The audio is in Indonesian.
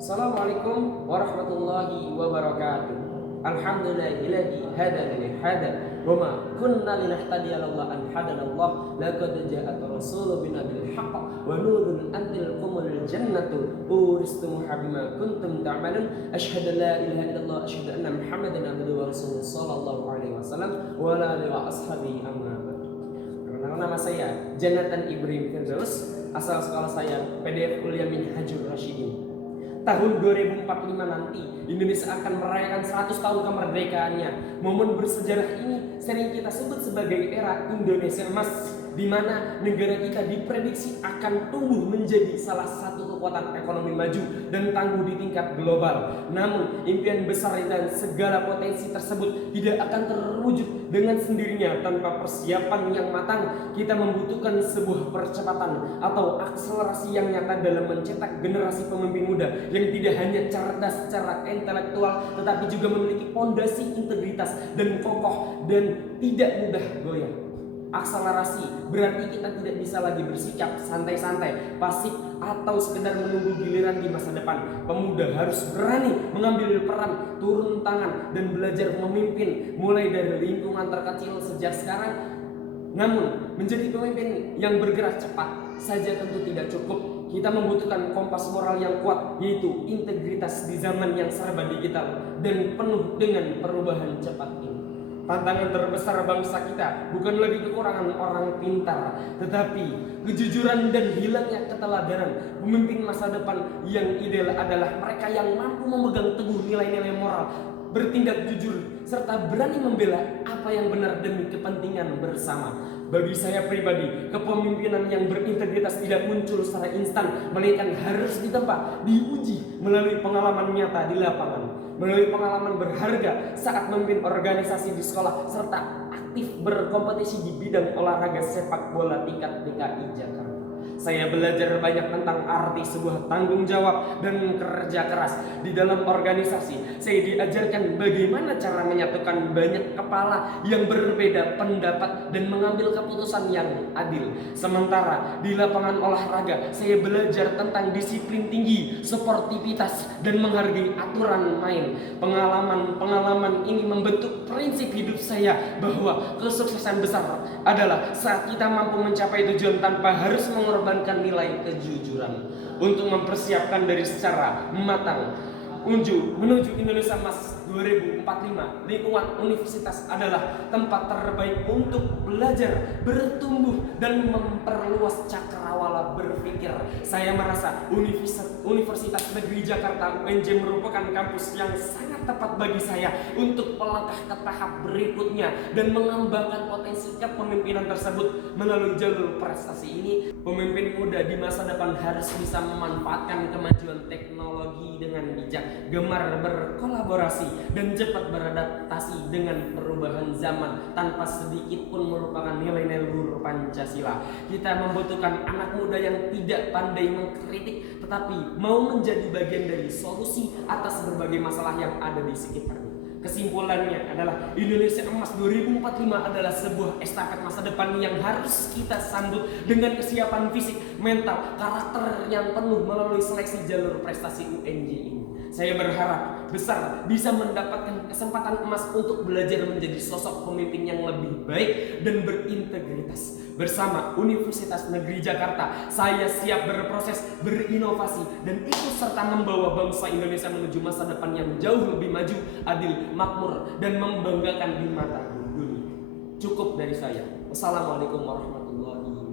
Assalamualaikum warahmatullahi wabarakatuh. Alhamdulillahilladzi hadana li hada wa ma kunna linahtadiya laula an hadanallah laqad ja'at rasuluna bil haqq wa nurun antil qumul jannatu uristumuha bima kuntum ta'malun asyhadu la ilaha illallah asyhadu anna muhammadan abduhu wa rasuluhu sallallahu alaihi wasallam wa ala alihi wa ashabihi amma ba'd. Nama saya Janatan Ibrahim Firdaus, asal sekolah saya PDF Kuliah Minhajul Rasyidin. Tahun 2045 nanti Indonesia akan merayakan 100 tahun kemerdekaannya. Momen bersejarah ini sering kita sebut sebagai era Indonesia Emas, di mana negara kita diprediksi akan tumbuh menjadi salah satu kekuatan ekonomi maju dan tangguh di tingkat global. Namun impian besar dan segala potensi tersebut tidak akan terwujud dengan sendirinya tanpa persiapan yang matang. Kita membutuhkan sebuah percepatan atau akselerasi yang nyata dalam mencetak generasi pemimpin muda yang tidak hanya cerdas secara intelektual tetapi juga memiliki fondasi integritas dan kokoh dan tidak mudah goyah. Akselerasi berarti kita tidak bisa lagi bersikap santai-santai, pasif atau sekedar menunggu giliran di masa depan. Pemuda harus berani mengambil peran, turun tangan dan belajar memimpin mulai dari lingkungan terkecil sejak sekarang. Namun menjadi pemimpin yang bergerak cepat saja tentu tidak cukup. Kita membutuhkan kompas moral yang kuat, yaitu integritas di zaman yang serba digital dan penuh dengan perubahan cepat ini. Tantangan terbesar bangsa kita bukan lagi kekurangan orang pintar, tetapi kejujuran dan hilangnya keteladanan. Pemimpin masa depan yang ideal adalah mereka yang mampu memegang teguh nilai-nilai moral, bertindak jujur, serta berani membela apa yang benar demi kepentingan bersama. Bagi saya pribadi, kepemimpinan yang berintegritas tidak muncul secara instan, melainkan harus ditempa, diuji melalui pengalaman nyata di lapangan, melalui pengalaman berharga saat memimpin organisasi di sekolah, serta aktif berkompetisi di bidang olahraga sepak bola tingkat DKI Jakarta. Saya belajar banyak tentang arti sebuah tanggung jawab dan kerja keras di dalam organisasi. Saya diajarkan bagaimana cara menyatukan banyak kepala yang berbeda pendapat dan mengambil keputusan yang adil. Sementara di lapangan olahraga, saya belajar tentang disiplin tinggi, sportivitas, dan menghargai aturan main. Pengalaman ini membentuk prinsip hidup saya bahwa kesuksesan besar adalah saat kita mampu mencapai tujuan tanpa harus mengorbankan nilai kejujuran. Untuk mempersiapkan dari secara matang menuju Indonesia Emas 2045, lingkungan universitas adalah tempat terbaik untuk belajar, bertumbuh, dan memperluas cakrawala berpikir. Saya merasa Universitas Negeri Jakarta UNJ merupakan kampus yang sangat tepat bagi saya untuk melangkah ke tahap berikutnya dan mengembangkan potensi kepemimpinan tersebut. Melalui jalur prestasi ini, pemimpin muda di masa depan harus bisa memanfaatkan kemajuan teknologi dengan bijak, gemar berkolaborasi, dan cepat beradaptasi dengan perubahan zaman tanpa sedikit pun melupakan nilai-nilai luhur Pancasila. Kita membutuhkan anak muda yang tidak pandai mengkritik tetapi mau menjadi bagian dari solusi atas berbagai masalah yang ada di sekitarnya. Kesimpulannya adalah Indonesia Emas 2045 adalah sebuah estafet masa depan yang harus kita sambut dengan kesiapan fisik, mental, karakter yang penuh melalui seleksi jalur prestasi UNJ ini. Saya berharap besar bisa mendapatkan kesempatan emas untuk belajar menjadi sosok pemimpin yang lebih baik dan berintegritas. Bersama Universitas Negeri Jakarta, saya siap berproses, berinovasi, dan ikut serta membawa bangsa Indonesia menuju masa depan yang jauh lebih maju, adil, makmur, dan membanggakan di mata dunia. Cukup dari saya. Wassalamualaikum warahmatullahi wabarakatuh.